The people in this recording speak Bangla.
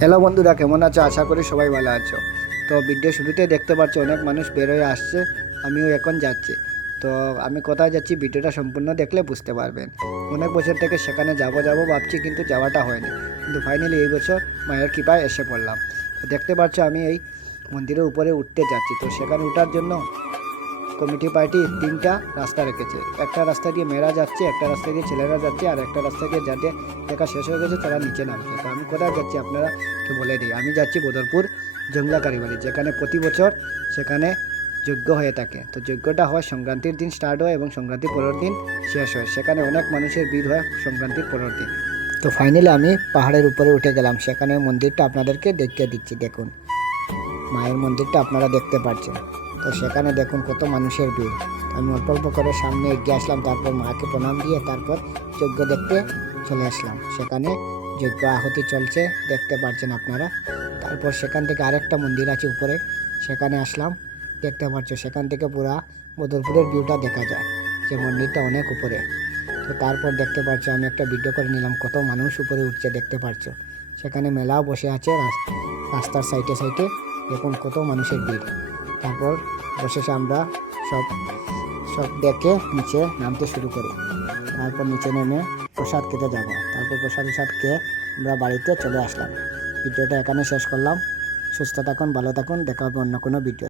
হ্যালো বন্ধুরা, কেমন আছো? আশা করি সবাই ভালো আছো। তো ভিডিও শুরুতে দেখতে পাচ্ছ অনেক মানুষ বের হয়ে আসছে, আমিও এখন যাচ্ছি। তো আমি কোথায় যাচ্ছি ভিডিওটা সম্পূর্ণ দেখলে বুঝতে পারবেন। অনেক বছর থেকে সেখানে যাব যাব ভাবছি, কিন্তু যাওয়াটা হয়নি। কিন্তু ফাইনালি এই বছর মায়ের কৃপায় এসে পড়লাম। তো দেখতে পাচ্ছ আমি এই মন্দিরের উপরে উঠতে যাচ্ছি। তো সেখানে ওঠার জন্য কমিটি পার্টি তিনটা রাস্তা রেখেছে। একটা রাস্তা দিয়ে মেয়েরা যাচ্ছে, একটা রাস্তা দিয়ে ছেলেরা যাচ্ছে, আর একটা রাস্তা দিয়ে যাদের দেখা শেষ হয়ে গেছে তারা নিচে নামছে। তো আমি কোথায় যাচ্ছি আপনারাকে বলে দিই, আমি যাচ্ছি বদরপুর জংলা কারিবাড়ি, যেখানে প্রতি বছর সেখানে যজ্ঞ হয়ে থাকে। তো যজ্ঞটা হয় সংক্রান্তির দিন স্টার্ট হয় এবং সংক্রান্তির পরের দিন শেষ হয়। সেখানে অনেক মানুষের ভিড় হয় সংক্রান্তির পরের দিন। তো ফাইনালি আমি পাহাড়ের উপরে উঠে গেলাম, সেখানে মন্দিরটা আপনাদেরকে দেখিয়ে দিচ্ছি। দেখুন, মায়ের মন্দিরটা আপনারা দেখতে পাচ্ছেন। তো সেখানে দেখুন কত মানুষের ভিড়। আমি অল্প অল্প করে সামনে এগিয়ে আসলাম, তারপর মাকে প্রণাম দিয়ে তারপর যজ্ঞ দেখতে চলে আসলাম। সেখানে যজ্ঞ আহুতি চলছে, দেখতে পাচ্ছেন আপনারা। তারপর সেখান থেকে আরেকটা মন্দির আছে উপরে, সেখানে আসলাম। দেখতে পাচ্ছ সেখান থেকে পুরা বদরপুরের ভিউটা দেখা যায়, যে মন্দিরটা অনেক উপরে। তো তারপর দেখতে পাচ্ছ আমি একটা ভিডিও করে নিলাম, কত মানুষ উপরে উঠছে দেখতে পাচ্ছ। সেখানে মেলাও বসে আছে রাস্তার সাইডে সাইডে। দেখুন কত মানুষের ভিড়। তারপর অবশেষে আমরা সব সব দেখে নিচে নামতে শুরু করি। তারপর নিচে নেমে প্রসাদ খেতে যাব। তারপর প্রসাদ খেয়ে আমরা বাড়িতে চলে আসলাম। ভিডিওটা এখানে শেষ করলাম। সুস্থ থাকুন, ভালো থাকুন, দেখা হবে অন্য কোনো ভিডিও।